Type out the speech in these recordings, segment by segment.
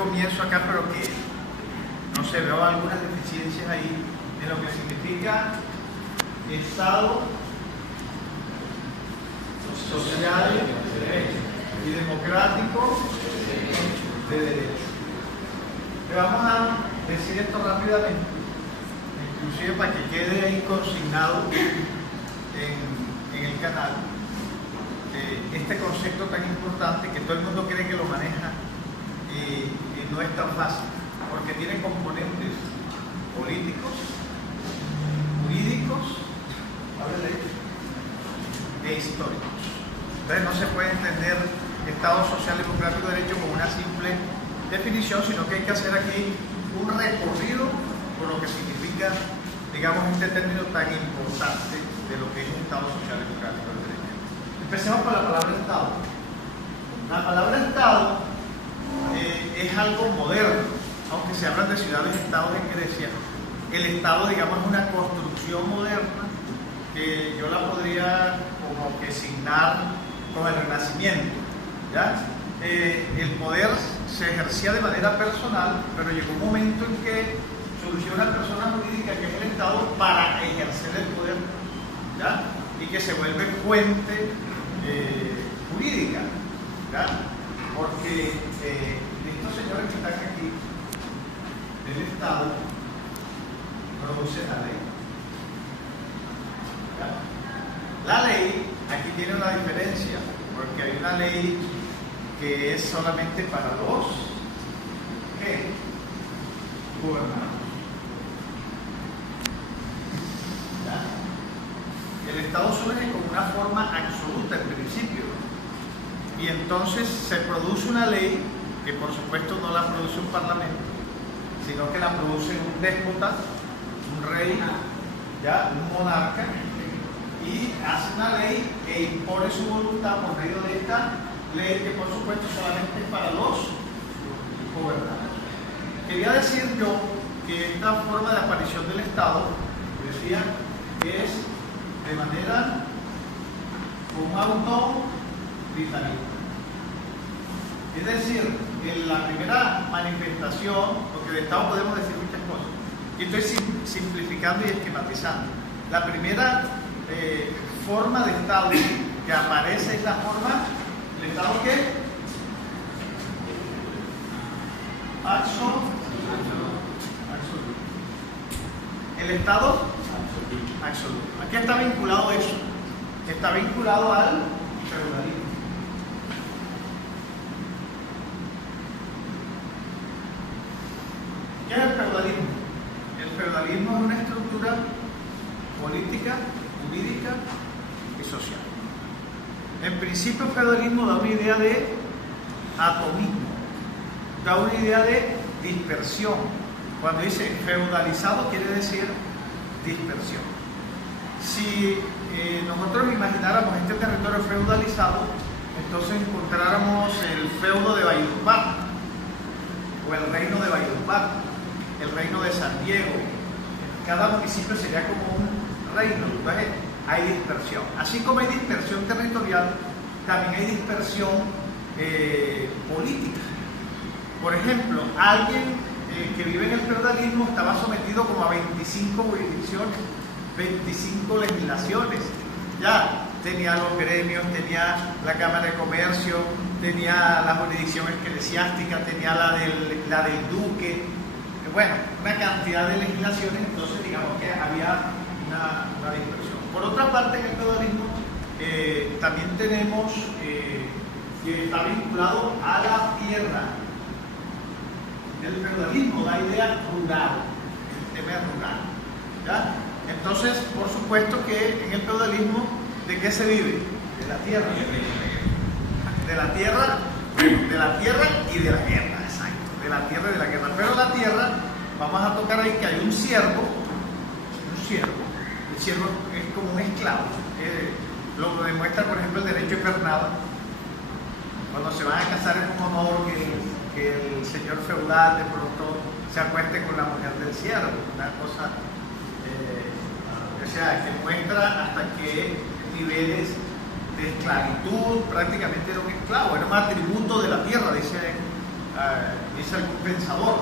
comienzo acá, pero que no se veo algunas deficiencias ahí de lo que significa Estado social y democrático de derecho. Le vamos a decir esto rápidamente, inclusive para que quede ahí consignado en el canal, este concepto tan importante que todo el mundo cree que lo maneja y no es tan fácil, porque tiene componentes políticos, jurídicos e históricos. Entonces no se puede entender Estado social democrático de derecho como una simple definición, sino que hay que hacer aquí un recorrido por lo que significa, digamos, este término tan importante de lo que es un Estado social democrático de derecho. Empecemos por la palabra Estado. La palabra Estado es algo moderno, aunque se hablan de ciudades-estados en Grecia. El Estado, digamos, es una construcción moderna que yo la podría como que signar con el Renacimiento, ¿ya? El poder se ejercía de manera personal, pero llegó un momento en que surgió una persona jurídica que es el Estado para ejercer el poder, ¿ya? Y que se vuelve fuente jurídica, ¿ya? Porque estos señores que están aquí, el Estado produce la ley, ¿ya? La ley, aquí tiene una diferencia, porque hay una ley que es solamente para los gobernados. ¿Ya? El Estado surge como una forma absoluta en principio, y entonces se produce una ley que por supuesto no la produce un parlamento, sino que la produce un déspota, un rey, ¿ya? Un monarca, y hace una ley e impone su voluntad por medio de esta ley que por supuesto solamente es para los gobernados. Quería decir yo que esta forma de aparición del Estado, decía, es de manera un autoritarismo. Es decir, en la primera manifestación, porque de Estado podemos decir muchas cosas, y estoy simplificando y esquematizando. La primera forma de Estado que aparece es la forma, ¿el Estado qué? Absoluto. El Estado absoluto. ¿A qué está vinculado eso? Está vinculado al feudalismo. ¿Qué es el feudalismo? El feudalismo es una estructura política, jurídica y social. En principio el feudalismo da una idea de atomismo, da una idea de dispersión. Cuando dice feudalizado quiere decir dispersión. Si nosotros imagináramos este territorio feudalizado, entonces encontráramos el feudo de Valledupar, o el reino de Valledupar, el reino de San Diego. Cada municipio sería como un reino, ¿vale? Hay dispersión. Así como hay dispersión territorial, también hay dispersión política. Por ejemplo, alguien que vive en el feudalismo estaba sometido como a 25 jurisdicciones, 25 legislaciones. Ya tenía los gremios, tenía la Cámara de Comercio, tenía la jurisdicción eclesiástica, tenía la del duque. Bueno, una cantidad de legislaciones, entonces digamos que había una dispersión. Por otra parte, en el feudalismo también tenemos que está vinculado a la tierra. El feudalismo da idea rural, el tema es rural, ¿ya? Entonces, por supuesto que en el feudalismo, ¿de qué se vive? De la tierra. De la tierra, de la tierra y de la guerra, exacto. De la tierra y de la guerra. Pero la tierra, vamos a tocar ahí que hay un siervo. El siervo es como un esclavo. Lo demuestra, por ejemplo, el derecho de pernada. Cuando se van a casar es un honor que el señor feudal de pronto se acueste con la mujer del siervo, una cosa, o sea, que muestra hasta qué niveles de esclavitud, prácticamente era un esclavo, era un atributo de la tierra, dice dice algún pensador.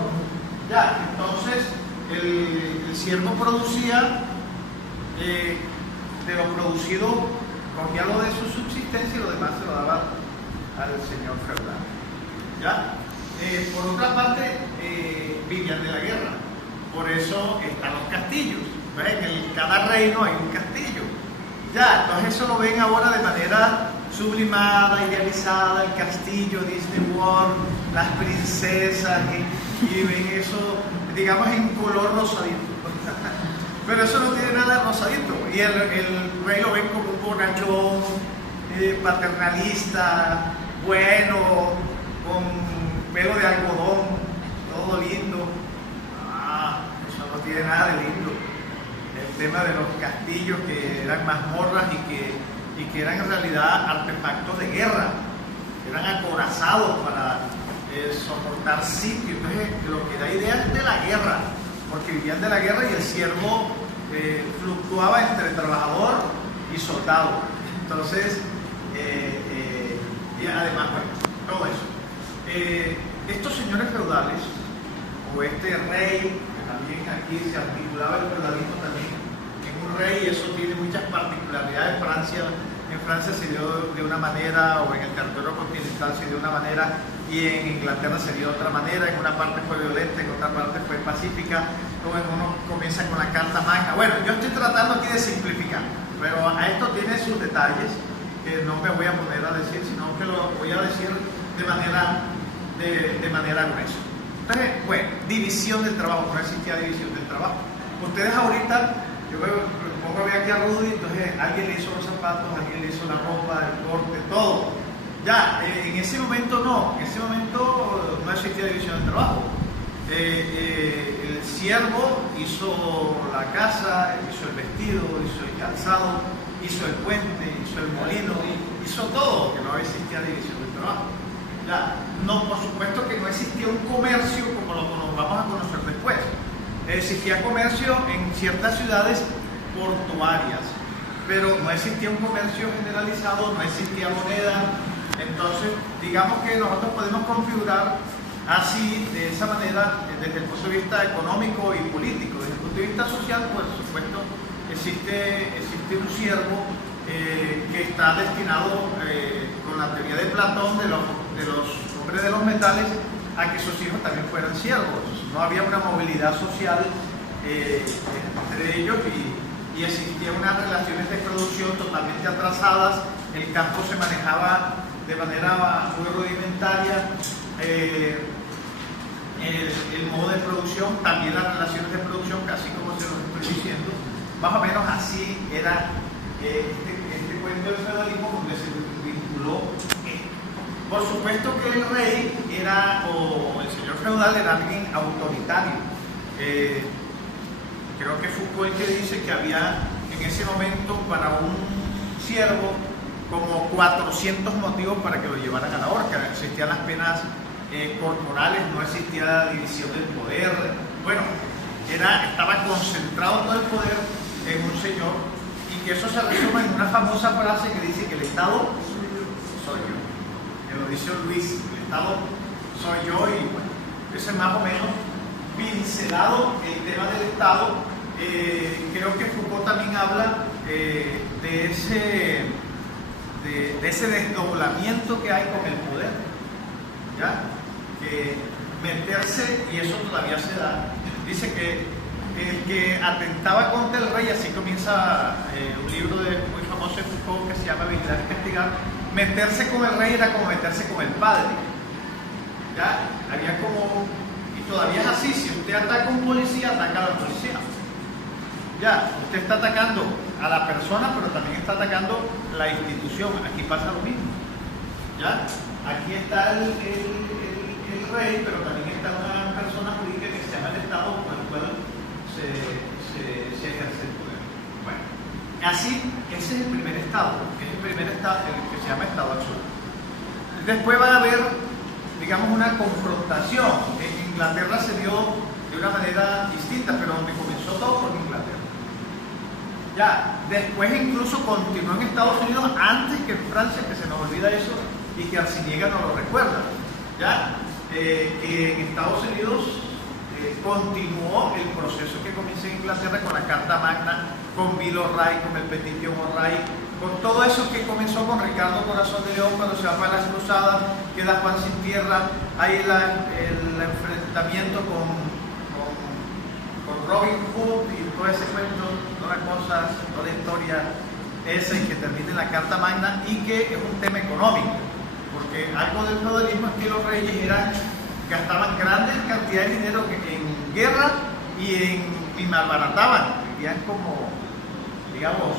Ya, entonces el siervo producía, de lo producido, cogía lo de su subsistencia y lo demás se lo daba al señor feudal. ¿Ya? Por otra parte, vivían de la guerra, por eso están los castillos. En cada reino hay un castillo. Ya, entonces eso lo ven ahora de manera sublimada, idealizada, el castillo, Disney World, las princesas, y ven eso, digamos, en color rosadito. Pero eso no tiene nada de rosadito. Y el rey lo ven como un bonachón, paternalista, bueno, con pelo de algodón, todo lindo. Eso no tiene nada de lindo. El tema de los castillos que eran mazmorras y que eran en realidad artefactos de guerra, eran acorazados para soportar sitio. Entonces lo que da idea es de la guerra, porque vivían de la guerra y el siervo fluctuaba entre trabajador y soldado. Entonces, y además, bueno, todo eso. Estos señores feudales, o este rey, que también aquí se articulaba el feudalismo también en un rey, y eso tiene muchas particularidades. En Francia se dio de una manera, o en el territorio continental se dio de una manera, y en Inglaterra se dio de otra manera. En una parte fue violenta, en otra parte fue pacífica. Luego uno comienza con la Carta Magna. Bueno, yo estoy tratando aquí de simplificar, pero a esto tiene sus detalles que no me voy a poner a decir, sino que lo voy a decir de manera gruesa. Entonces, bueno, división del trabajo. No existía división del trabajo. Ustedes ahorita, yo pongo aquí a Rudy, entonces alguien le hizo los zapatos, alguien le hizo la ropa, el corte, todo. Ya, en ese momento no, en ese momento no existía división del trabajo. El siervo hizo la casa, hizo el vestido, hizo el calzado, hizo el puente, hizo el molino, hizo todo, que no existía división del trabajo. Ya, no, por supuesto que no existía un comercio como lo vamos a conocer después. Existía comercio en ciertas ciudades portuarias, pero no existía un comercio generalizado, no existía moneda. Entonces, digamos que nosotros podemos configurar así, de esa manera, desde el punto de vista económico y político. Desde el punto de vista social, por supuesto, existe un siervo que está destinado, con la teoría de Platón, de los hombres de los metales, a que sus hijos también fueran siervos. No había una movilidad social entre ellos, y existían unas relaciones de producción totalmente atrasadas. El campo se manejaba de manera muy rudimentaria. El modo de producción, también las relaciones de producción, casi como se los estoy diciendo, más o menos así era este cuento del feudalismo, donde se vinculó. Por supuesto que el rey o el señor feudal era alguien autoritario. Creo que Foucault el que dice que había en ese momento para un siervo como 400 motivos para que lo llevaran a la horca. Existían las penas corporales, no existía división del poder. Bueno, estaba concentrado todo el poder en un señor, y que eso se resume en una famosa frase que dice que el Estado soy yo. Que lo dice Luis, el Estado soy yo. Y bueno, ese es más o menos pincelado el tema del Estado. Creo que Foucault también habla de ese desdoblamiento que hay con el poder, ¿ya? Que meterse, y eso todavía se da. Dice que el que atentaba contra el rey, así comienza un libro muy famoso de Foucault que se llama Vigilar y Castigar. Meterse con el rey era como meterse con el padre, ¿ya? Había como, y todavía es así, si usted ataca a un policía, ataca a la policía. Ya, usted está atacando a la persona, pero también está atacando la institución. Aquí pasa lo mismo, ¿ya? Aquí está el rey, pero también está una persona jurídica que se llama el Estado, con el cual se ejerce el poder. Bueno, así, ese es el primer Estado, el que se llama Estado absoluto. Después va a haber, digamos, una confrontación. En Inglaterra se dio de una manera distinta, pero donde comenzó todo fue en Inglaterra. Ya, después incluso continuó en Estados Unidos, antes que en Francia, que se nos olvida eso, y que Arciniega no lo recuerda. ¿Ya? que en Estados Unidos continuó el proceso que comienza en Inglaterra con la Carta Magna, con Bill O'Reilly, con el Petition O'Reilly, con todo eso que comenzó con Ricardo Corazón de León cuando se va para las cruzadas, queda Juan sin tierra, hay el enfrentamiento con Robin Hood y todo ese cuento, toda la historia esa y que termina en la Carta Magna y que es un tema económico, porque algo del feudalismo es que los reyes gastaban grandes cantidades de dinero en guerra y malbarataban, vivían como, digamos,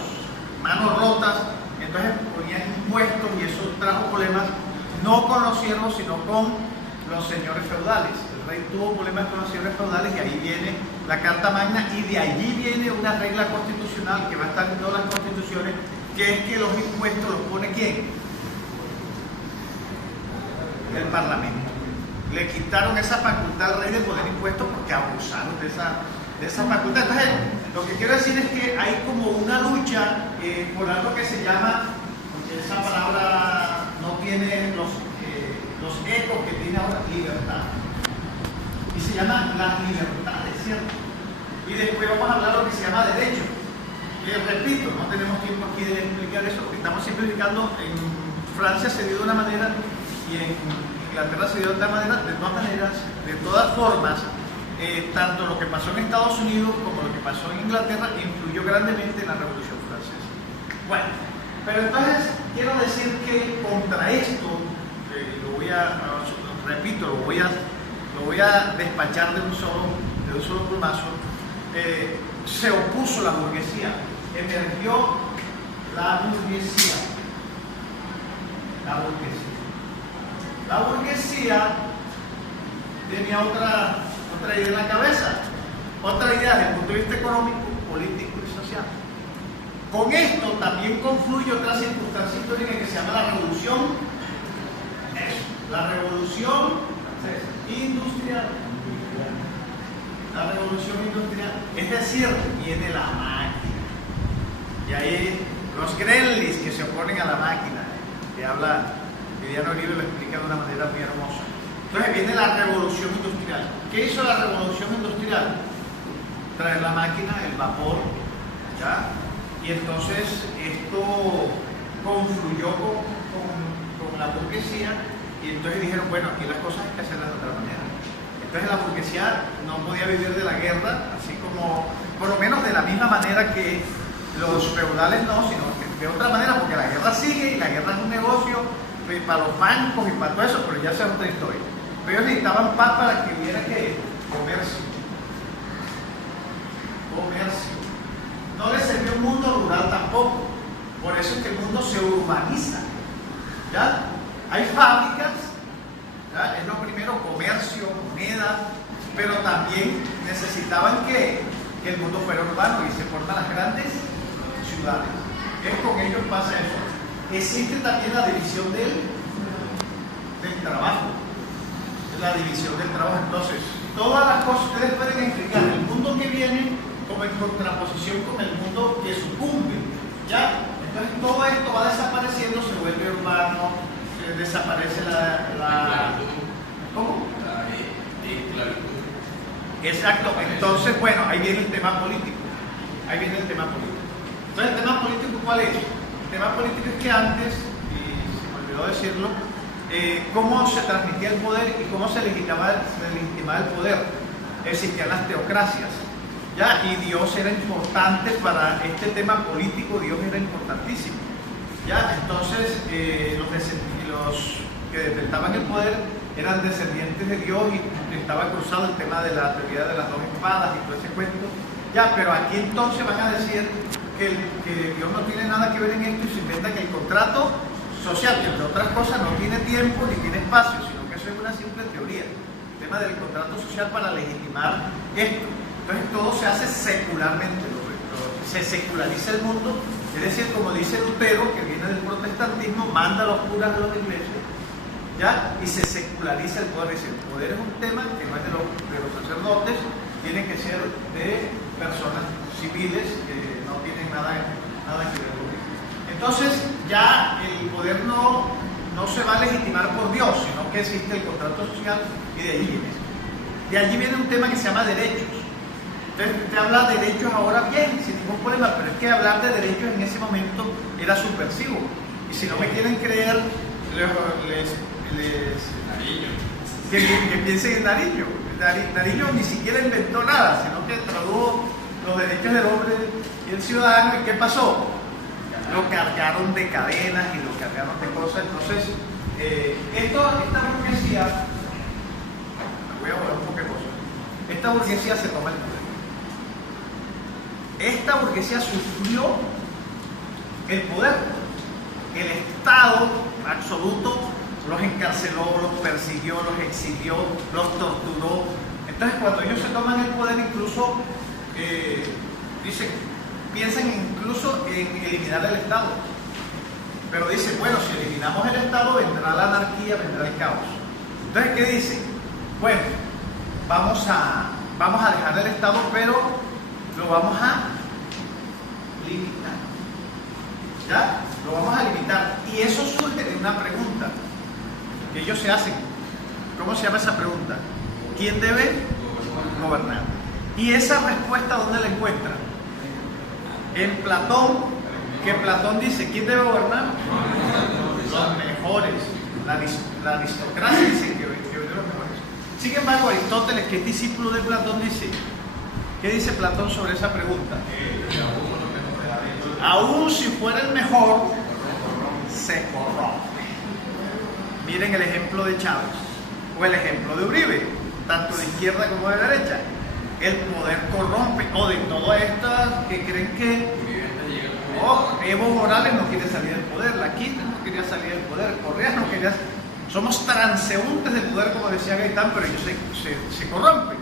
manos rotas, entonces ponían impuestos y eso trajo problemas no con los siervos sino con los señores feudales. El rey tuvo problemas con los señores feudales y ahí viene la Carta Magna y de allí viene una regla constitucional que va a estar en todas las constituciones, que es que los impuestos los pone ¿quién? El Parlamento. Le quitaron esa facultad al rey de poner impuestos porque abusaron de esa facultad. Entonces, lo que quiero decir es que hay como una lucha por algo que se llama, esa palabra no tiene los ecos que tiene ahora, libertad. Y se llama las libertades, ¿cierto? Y después vamos a hablar de lo que se llama derecho. Que repito, no tenemos tiempo aquí de explicar eso porque estamos simplificando. En Francia se dio de una manera y en Inglaterra se dio de otra manera. De todas maneras, de todas formas, tanto lo que pasó en Estados Unidos como lo que pasó en Inglaterra influyó grandemente en la Revolución Francesa. Bueno, pero entonces quiero decir que contra esto, lo voy a despachar de un solo plumazo, se opuso la burguesía, emergió la burguesía. La burguesía tenía otra idea en la cabeza, otra idea desde el punto de vista económico, político y social. Con esto también confluye otra circunstancia histórica que se llama la revolución, la revolución industrial. La revolución industrial, es decir, viene la máquina. Y ahí los Gremlins que se oponen a la máquina, que habla Viviano Uribe, lo explica de una manera muy hermosa. Entonces viene la revolución industrial. ¿Qué hizo la revolución industrial? Traer la máquina, el vapor, ¿ya? Y entonces esto confluyó con la burguesía y entonces dijeron, bueno, aquí las cosas hay que hacerlas de otra manera. Entonces la burguesía no podía vivir de la guerra, así como, por lo menos de la misma manera que los feudales no, sino de otra manera, porque la guerra sigue y la guerra es un negocio para los bancos y para todo eso, pero ya sea otra historia. Pero ellos necesitaban paz para que hubiera comercio. No les sirvió un mundo rural tampoco, por eso es que el mundo se urbaniza. ¿Ya? Hay fábricas, ¿ya? Es lo primero, comercio, moneda, pero también necesitaban que el mundo fuera urbano y se forman las grandes ciudades. Con ellos pasa eso. Existe también la división del trabajo. La división del trabajo. Entonces, todas las cosas ustedes pueden explicar el mundo que viene como en contraposición con el mundo que sucumbe. ¿Ya? Entonces todo esto va desapareciendo, se vuelve urbano, desaparece la ¿cómo? Exacto. Entonces, bueno, ahí viene el tema político. Entonces, ¿el tema político cuál es? El tema político es que antes, y se me olvidó decirlo, cómo se transmitía el poder y cómo se legitimaba el poder. Existían las teocracias, ¿ya? Y Dios era importante para este tema político, Dios era importantísimo, ¿ya? Entonces, los que detentaban el poder eran descendientes de Dios y estaba cruzado el tema de la teoría de las dos espadas y todo ese cuento, ¿ya? Pero aquí entonces van a decir que Dios no tiene nada que ver en esto y se inventa que el contrato social, que entre otras cosas no tiene tiempo ni tiene espacio, sino que eso es una simple teoría, el tema del contrato social para legitimar esto. Entonces todo se hace secularmente, se seculariza el mundo, es decir, como dice Lutero, que viene del protestantismo, manda a los curas de las iglesias, ¿ya? Y se seculariza el poder, es decir, el poder es un tema que no es de los sacerdotes, tiene que ser de personas civiles que no tienen nada que ver con eso. Entonces ya el poder no no se va a legitimar por Dios, sino que existe el contrato social y de allí viene. De allí viene un tema que se llama derechos. Entonces, usted habla de derechos ahora bien, sin ningún problema, pero es que hablar de derechos en ese momento era subversivo. Y si no me quieren creer, que piensen en Nariño. Nariño ni siquiera inventó nada, sino que tradujo los derechos del hombre y el ciudadano. ¿Y qué pasó? Lo cargaron de cadenas y lo cargaron de cosas. Entonces, esta burguesía, voy a hablar un poco de cosas. Esta burguesía se toma el poder. Esta burguesía sufrió el poder. El Estado absoluto los encarceló, los persiguió, los exilió, los torturó. Entonces, cuando ellos se toman el poder, incluso piensan incluso en eliminar el Estado. Pero dicen, bueno, si eliminamos el Estado, vendrá la anarquía, vendrá el caos. Entonces, ¿qué dicen? Bueno, vamos a dejar el Estado, pero lo vamos a limitar. ¿Ya? Lo vamos a limitar. Y eso surge de una pregunta que ellos se hacen. ¿Cómo se llama esa pregunta? ¿Quién debe gobernar? Y esa respuesta, ¿dónde la encuentran? En Platón, que Platón dice, ¿quién debe gobernar? Los mejores. La aristocracia dice que los mejores. Sin embargo, Aristóteles, que es discípulo de Platón, dice, ¿qué dice Platón sobre esa pregunta? Aún si fuera el mejor, se corrompe. Miren el ejemplo de Chávez o el ejemplo de Uribe, tanto de izquierda como de derecha. El poder corrompe, o de todas estas que creen que Evo Morales no quiere salir del poder, la Quinta no quería salir del poder, Correa no quería. Somos transeúntes del poder, como decía Gaitán, pero ellos se corrompen.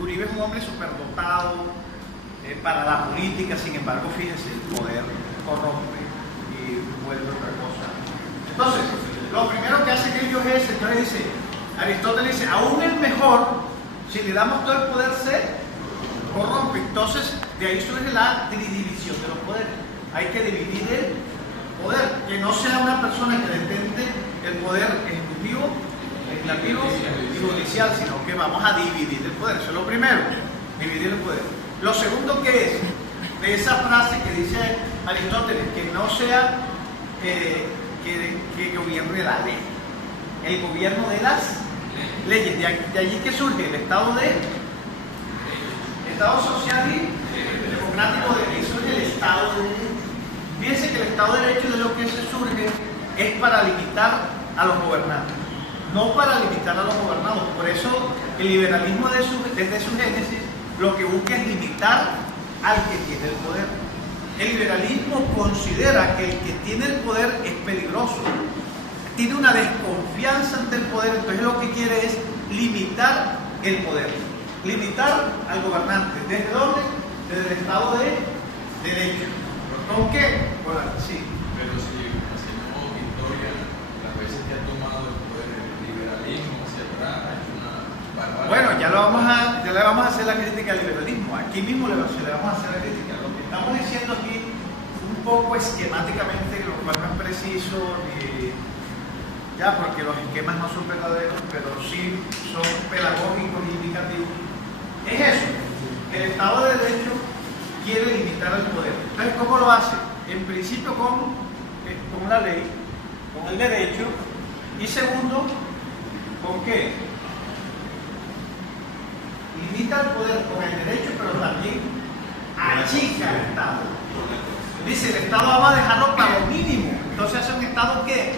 Uribe es un hombre superdotado para la política, sin embargo, fíjense, el poder corrompe y vuelve otra cosa. Entonces, lo primero que hacen ellos es, entonces dice, Aristóteles dice, aún el mejor, si le damos todo el poder, se corrompe. Entonces, de ahí surge la división de los poderes. Hay que dividir el poder, que no sea una persona que detente el poder ejecutivo, legislativo y judicial, sino que vamos a dividir el poder. Eso es lo primero, dividir el poder. Lo segundo, que es de esa frase que dice Aristóteles, que no sea que gobierne la ley, el gobierno de las leyes. De allí que surge el Estado social y democrático, de ahí surge el Estado de Derecho. Fíjense que el Estado de Derecho, de lo que se surge, es para limitar a los gobernantes, no para limitar a los gobernados. Por eso el liberalismo desde su génesis lo que busca es limitar al que tiene el poder. El liberalismo considera que el que tiene el poder es peligroso, tiene una desconfianza ante el poder, entonces lo que quiere es limitar el poder, limitar al gobernante. ¿Desde dónde? Desde el Estado de Derecho. ¿Con qué? Bueno, sí. Pero si hacemos historia, las veces que ha tomado el poder el liberalismo hacia atrás, ha hecho una barbaridad. Bueno, ya le vamos a hacer la crítica al liberalismo. Aquí mismo le vamos a hacer la crítica. Lo que estamos diciendo aquí, un poco esquemáticamente, lo cual no es preciso, ya porque los esquemas no son verdaderos, pero sí son pedagógicos y indicativos. Es eso, el Estado de Derecho quiere limitar el poder. Entonces, ¿cómo lo hace? En principio con la ley, con el derecho, y segundo, ¿con qué? Limita el poder con el derecho, pero también achica el Estado. Dice, el Estado va a dejarlo para lo mínimo. Entonces hace un Estado ¿qué?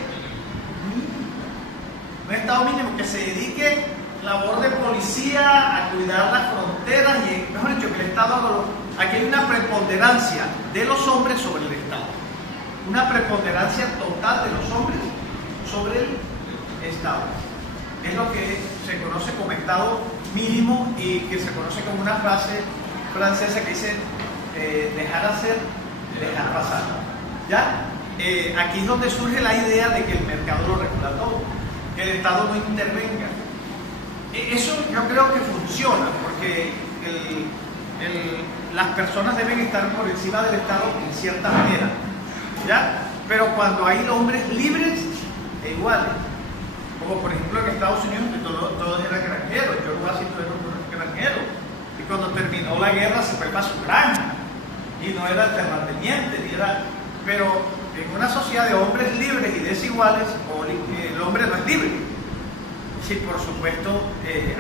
Un Estado mínimo que se dedique labor de policía, a cuidar las fronteras y, mejor dicho, que el Estado, aquí hay una preponderancia de los hombres sobre el Estado, una preponderancia total de los hombres sobre el Estado. Es lo que se conoce como Estado mínimo y que se conoce como una frase francesa que dice dejar hacer, dejar pasar. ¿Ya? Aquí es donde surge la idea de que el mercado lo regula todo, que el Estado no intervenga. Eso yo creo que funciona, porque las personas deben estar por encima del Estado en cierta manera, ¿ya? Pero cuando hay hombres libres, e iguales. Como por ejemplo en Estados Unidos, que todos eran granjeros. George Washington era un granjero. Y cuando terminó la guerra se fue para su granja. Y no era terrateniente, ni era... Pero en una sociedad de hombres libres y desiguales, el hombre no es libre. Sí, por supuesto,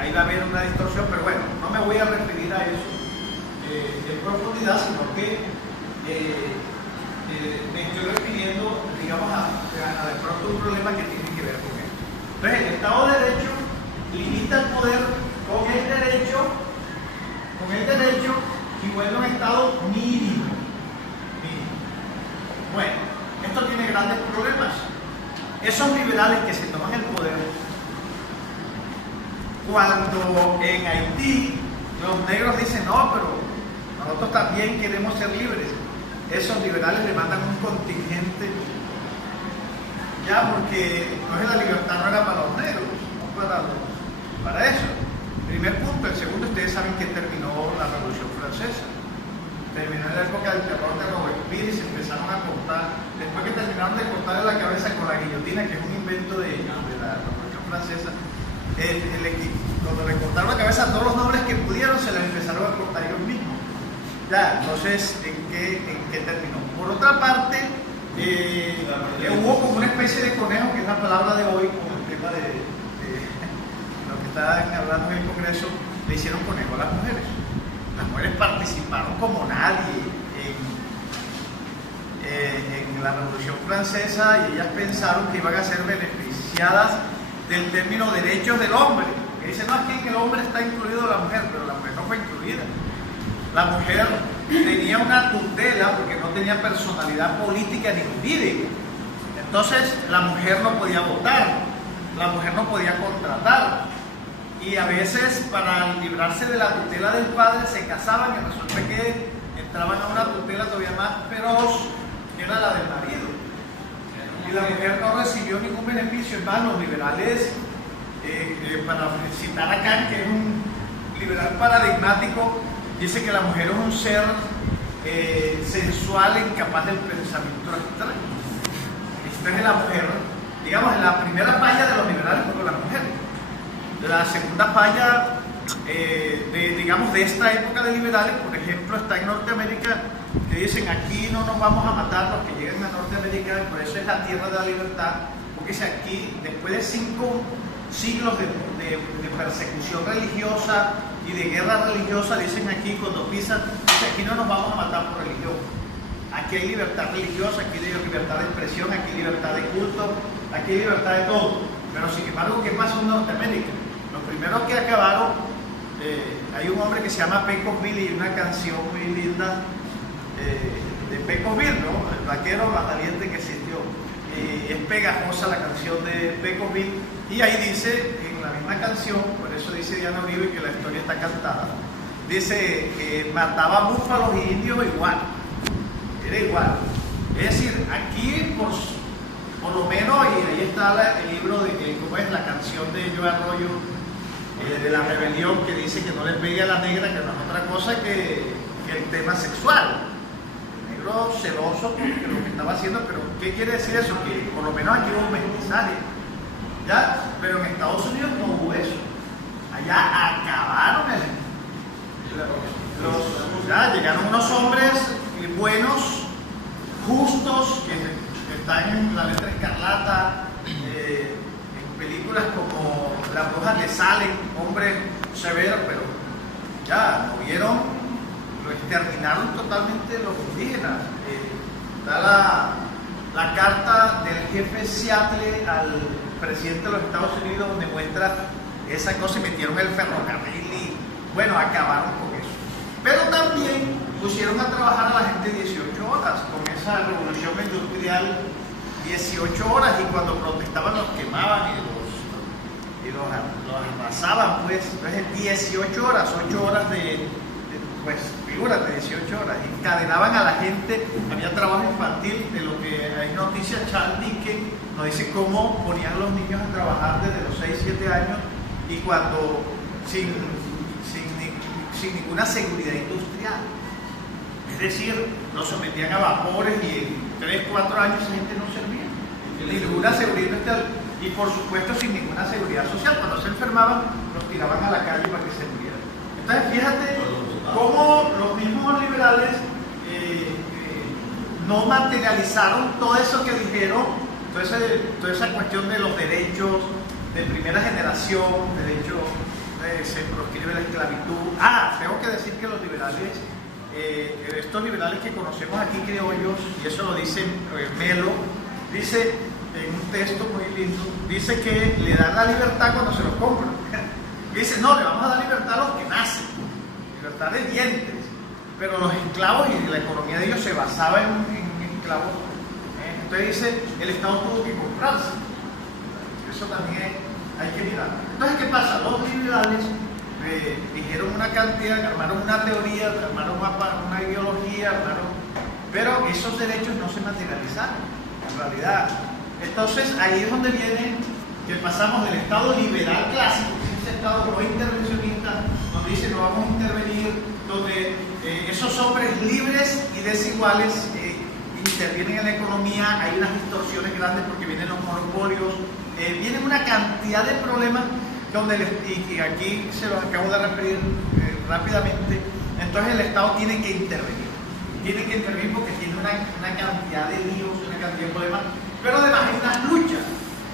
ahí va a haber una distorsión, pero bueno, no me voy a referir a eso en profundidad, sino que me estoy refiriendo, digamos, a de pronto un problema que tiene que ver con esto. Entonces, el Estado de Derecho limita el poder con el derecho y vuelve un Estado mínimo. Bueno, esto tiene grandes problemas. Esos liberales que se toman el poder, cuando en Haití los negros dicen, no, pero nosotros también queremos ser libres, esos liberales le mandan un contingente, ya, porque no es la libertad, no era para los negros, no para eso. Primer punto. El segundo, ustedes saben que terminó la Revolución Francesa. Terminó en la época del terror de Robespierre y se empezaron a cortar, después que terminaron de cortarle la cabeza con la guillotina, que es un invento de la Revolución Francesa, cuando le cortaron la cabeza a todos los nobles que pudieron, se la empezaron a cortar ellos mismos. Ya, entonces, ¿en qué terminó? Por otra parte, hubo como una especie de conejo, que es la palabra de hoy, como el tema de lo que estaban hablando en el Congreso, le hicieron conejo a las mujeres. Las mujeres participaron como nadie en la Revolución Francesa y ellas pensaron que iban a ser beneficiadas del término derechos del hombre. Que dicen, no, es que en el hombre está incluido la mujer, pero la mujer no fue incluida. La mujer tenía una tutela porque no tenía personalidad política ni jurídica. Entonces la mujer no podía votar, la mujer no podía contratar. Y a veces, para librarse de la tutela del padre, se casaban y resulta que entraban a una tutela todavía más feroz, que era la del marido. Y la mujer no recibió ningún beneficio. Es más, los liberales, para citar a Kant, que es un liberal paradigmático, dice que la mujer es un ser sensual e incapaz del pensamiento abstracto. Esta es la mujer, digamos, la primera falla de los liberales fue con las mujeres. La segunda falla de esta época de liberales, por ejemplo, está en Norteamérica, que dicen, aquí no nos vamos a matar los que lleguen a Norteamérica, por eso es la tierra de la libertad, porque si aquí, después de 5 siglos de persecución religiosa y de guerra religiosa, dicen aquí, cuando pisan, dicen, aquí no nos vamos a matar por religión, aquí hay libertad religiosa, aquí hay libertad de expresión, aquí hay libertad de culto, aquí hay libertad de todo. Pero sin embargo, ¿qué pasó en Norteamérica? Los primeros que acabaron, hay un hombre que se llama Pecosville y una canción muy linda de Pecosville, ¿no? El vaquero más valiente que existió. Es pegajosa la canción de Pecosville y ahí dice, en la misma canción, por eso dice Diana Uribe que la historia está cantada, dice que mataba búfalos y indios igual, era igual. Es decir, aquí por lo menos, y ahí está el libro de cómo es la canción de Joe Arroyo, de la rebelión, que dice que no le pegue a la negra, que no es otra cosa que el tema sexual. El negro celoso porque lo que estaba haciendo, pero ¿qué quiere decir eso? Que por lo menos aquí hubo un mestizaje, ¿ya? Pero en Estados Unidos no hubo eso. Allá acabaron ya llegaron unos hombres buenos, justos, que están en La Letra Escarlata, en películas como Las Brujas de Salem, hombres severos, pero ya lo exterminaron totalmente los indígenas. Da la carta del jefe Seattle al presidente de los Estados Unidos, donde muestra esa cosa, y metieron el ferrocarril y bueno, acabaron con eso. Pero también pusieron a trabajar a la gente 18 horas, con esa revolución industrial, 18 horas, y cuando protestaban los quemaban y los arrasaban, pues. Entonces 18 horas, 8 horas pues figúrate, 18 horas, encadenaban a la gente, había trabajo infantil, de lo que hay noticias. Charles Dickens nos dice cómo ponían a los niños a trabajar desde los 6-7 años, y cuando sin ninguna seguridad industrial. Es decir, los sometían a vapores y en 3-4 años esa gente no servía. ninguna seguridad industrial y por supuesto sin ninguna seguridad social. Cuando se enfermaban los tiraban a la calle para que se murieran. Entonces fíjate cómo los mismos liberales no materializaron todo eso que dijeron, toda esa cuestión de los derechos de primera generación, derechos, se proscribe la esclavitud. Tengo que decir que los liberales, estos liberales que conocemos aquí, criollos, y eso lo dice Melo, dice en un texto muy lindo, dice que le dan la libertad cuando se los compran. Dice, no, le vamos a dar libertad a los que nacen, libertad de dientes, pero los esclavos y la economía de ellos se basaba en esclavos. Entonces dice, el Estado tuvo que comprarse. Eso también hay que mirar. Entonces, ¿qué pasa? Los liberales dijeron una cantidad, armaron una teoría, armaron una ideología, pero esos derechos no se materializaron, en realidad. Entonces, ahí es donde viene que pasamos del Estado liberal clásico, que es ese Estado no intervencionista, donde dice no vamos a intervenir, donde esos hombres libres y desiguales intervienen en la economía, hay unas distorsiones grandes porque vienen los monopolios, vienen una cantidad de problemas donde y aquí se los acabo de referir rápidamente. Entonces el Estado tiene que intervenir porque tiene una cantidad de líos, una cantidad de problemas, pero además hay unas luchas.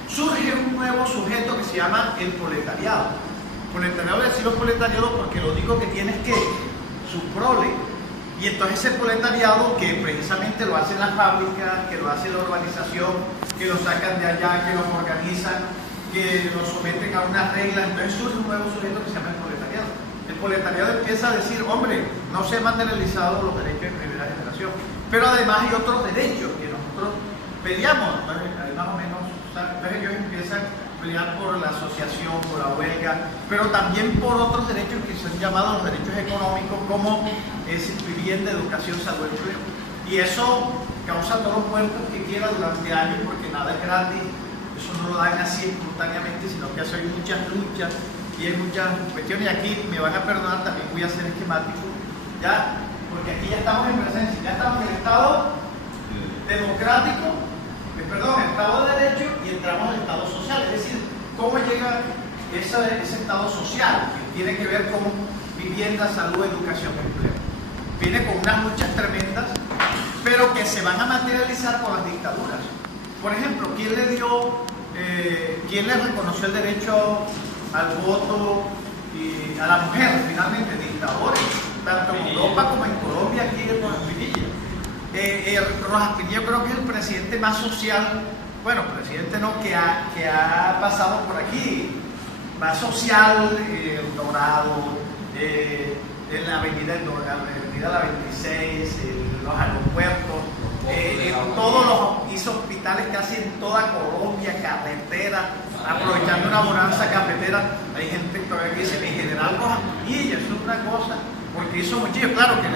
Surge un nuevo sujeto que se llama el proletariado. Proletariado, decimos proletariado porque lo único que tiene es que su prole. Y entonces ese proletariado que precisamente lo hace la fábrica, que lo hace la urbanización, que lo sacan de allá, que los organizan, que lo someten a unas reglas, entonces surge un nuevo sujeto que se llama el proletariado. El proletariado empieza a decir, hombre, no se han materializado los derechos de primera generación, pero además hay otros derechos que nosotros peleamos, entonces más o menos, entonces ellos empiezan a pelear por la asociación, por la huelga, pero también por otros derechos que se han llamado los derechos económicos, como vivienda, educación, salud, empleo. Y eso causa todos los muertos que quiera durante años, porque nada es gratis, eso no lo dan así espontáneamente, sino que hay muchas luchas y hay muchas cuestiones. Y aquí me van a perdonar, también voy a ser esquemático, ya, porque aquí ya estamos en presencia, ya estamos en el Estado democrático, Estado de Derecho, y entramos al Estado social, es decir, cómo llega ese Estado social, que tiene que ver con vivienda, salud, educación, empleo. Viene con unas luchas tremendas, pero que se van a materializar con las dictaduras. Por ejemplo, ¿quién le reconoció el derecho al voto y a la mujer? Finalmente, dictadores, tanto en Europa como en Colombia, aquí en Rojas Pinilla. Rojas Pinilla yo creo que es el presidente más social, bueno, presidente no, que ha pasado por aquí, más social, el Dorado, en la avenida la 26, los aeropuertos, todos los hizo hospitales casi en toda Colombia, carretera, aprovechando una bonanza cafetera. Hay gente todavía que dice, el general Rojas Pinilla, eso es una cosa, porque hizo muchísimo, claro que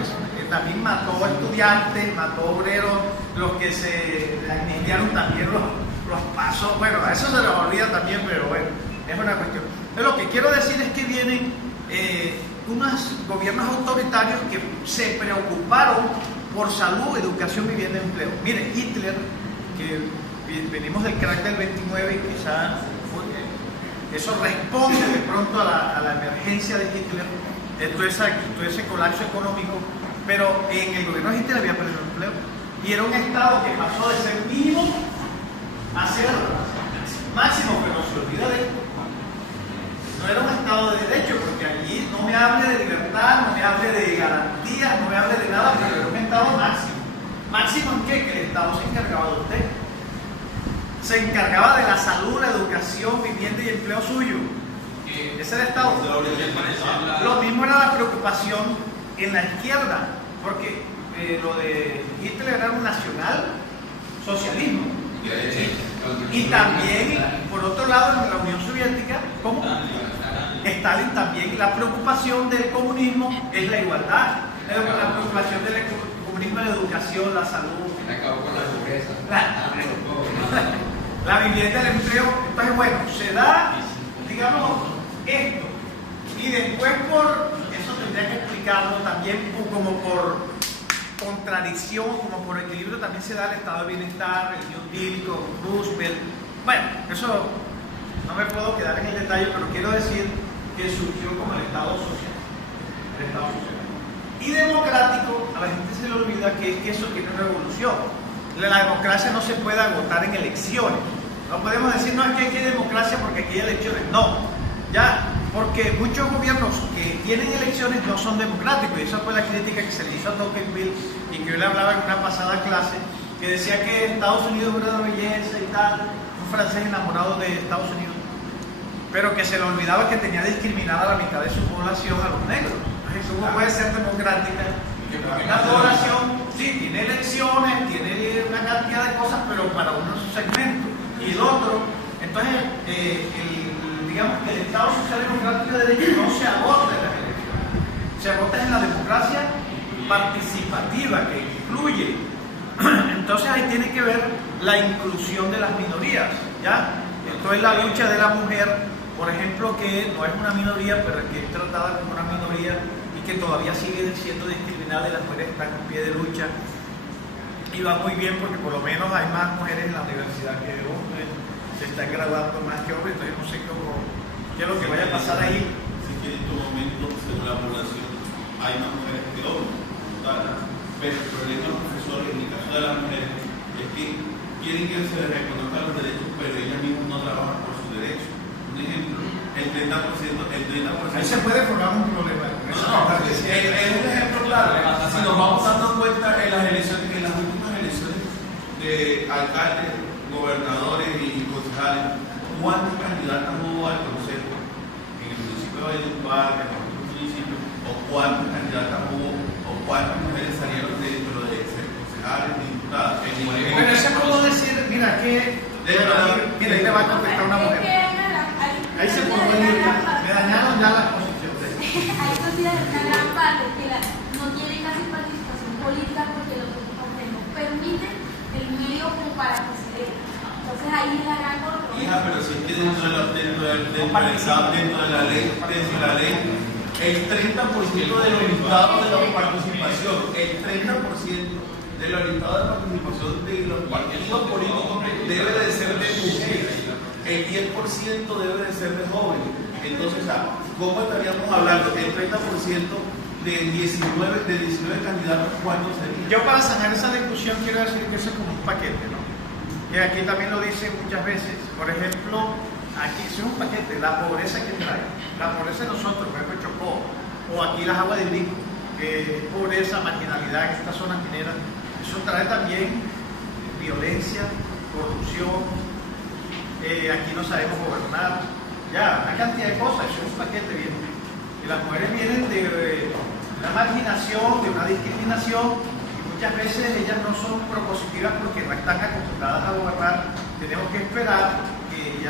también mató estudiantes, mató obreros, los que se amnistiaron también los pasos, bueno, a eso se les olvida también, pero bueno, es una cuestión. Pero lo que quiero decir es que vienen unos gobiernos autoritarios que se preocuparon por salud, educación, vivienda, empleo. Mire, Hitler, que venimos del crack del 29 y quizá eso responde de pronto a la emergencia de Hitler, todo ese colapso económico, pero en el gobierno de Hitler había perdido el empleo. Y era un Estado que pasó de ser mínimo a ser máximo, pero se olvida de esto. No era un Estado de Derecho, porque allí no me hable de libertad, no me hable de garantías, no me hable de nada, pero era un Estado máximo. ¿Máximo en qué? Que el Estado se encargaba de usted. Se encargaba de la salud, la educación, vivienda y empleo suyo. Ese era el Estado. Lo mismo era la preocupación en la izquierda, porque lo de Hitler era un nacional socialismo. Y también, por otro lado, en la Unión Soviética, ¿cómo? Stalin también, la preocupación del comunismo es la igualdad, la preocupación del comunismo es la educación, la salud, acabó con la pobreza, la vivienda, el empleo. Entonces, bueno, se da, digamos, esto, y después eso tendría que explicarlo también como por contradicción, como por equilibrio también se da el estado de bienestar, el New Deal con Roosevelt. Bueno, eso no me puedo quedar en el detalle, pero quiero decir que surgió como el Estado social. El Estado social. Y democrático, a la gente se le olvida que eso tiene una evolución. La democracia no se puede agotar en elecciones. No podemos decir, no, es que aquí hay democracia porque aquí hay elecciones. No, ya, porque muchos gobiernos que tienen elecciones no son democráticos. Y esa fue la crítica que se le hizo a Tocqueville y que yo le hablaba en una pasada clase, que decía que Estados Unidos era una belleza y tal, un francés enamorado de Estados Unidos, pero que se le olvidaba que tenía discriminada a la mitad de su población, a los negros. Entonces, ¿cómo puede ser democrática? La población, sí, tiene elecciones, tiene una cantidad de cosas, pero para unos segmentos. Y el otro, entonces, digamos que el Estado Social Democrático de Derecho no se agota en las elecciones, se agota en la democracia participativa que incluye. Entonces ahí tiene que ver la inclusión de las minorías, ¿ya? Entonces la lucha de la mujer, por ejemplo, que no es una minoría, pero que es tratada como una minoría y que todavía sigue siendo discriminada y las mujeres están en pie de lucha. Y va muy bien porque por lo menos hay más mujeres en la universidad que hombres, se están graduando más que hombres, entonces no sé qué es lo que vaya a pasar ahí. Sí que en estos momentos, según la población, hay más mujeres que hombres, pero el problema de los profesores, en el caso de las mujeres, es que quieren que se les reconozcan los derechos, pero ellas mismas no trabajan por sus derechos. Un ejemplo, el 30%. Ahí se puede formar un problema. Es un ejemplo claro. Si nos vamos dando cuenta en las elecciones, en las últimas elecciones de alcaldes, gobernadores y concejales, ¿cuántos candidatos hubo al consejo en el municipio de Valledupar, en otros municipios, o cuántos candidatos hubo, o cuántas mujeres salieron dentro de ser concejales, diputadas? Pero eso puedo decir, mira, que mira, ahí le va a contestar una mujer. Ahí se puede ir, me dañaron ya la posición de hay sociedades, una gran parte que no tiene casi participación política porque los políticos no permiten el medio como para que se dé. Entonces ahí es la gran corrupción. Hija, pero si es que dentro de la ley, el 30% de los listados de la participación, el 30% de los listados de participación de los partidos políticos debe de ser de mujeres, el 10% debe de ser de jóvenes. Entonces, ¿cómo estaríamos hablando del 30% de 19 candidatos? ¿Cuántos serían? Yo para sanar esa discusión quiero decir que eso es como un paquete, ¿no? Y aquí también lo dicen muchas veces. Por ejemplo, aquí es un paquete, la pobreza que trae. La pobreza de nosotros, por ejemplo, Chocó, o aquí las aguas del Vico, que es pobreza, marginalidad en estas zonas mineras. Eso trae también violencia, corrupción. Aquí no sabemos gobernar. Ya, una cantidad de cosas, eso es un paquete bien. Y las mujeres vienen de una marginación, de una discriminación, y muchas veces ellas no son propositivas porque no están acostumbradas a gobernar. Tenemos que esperar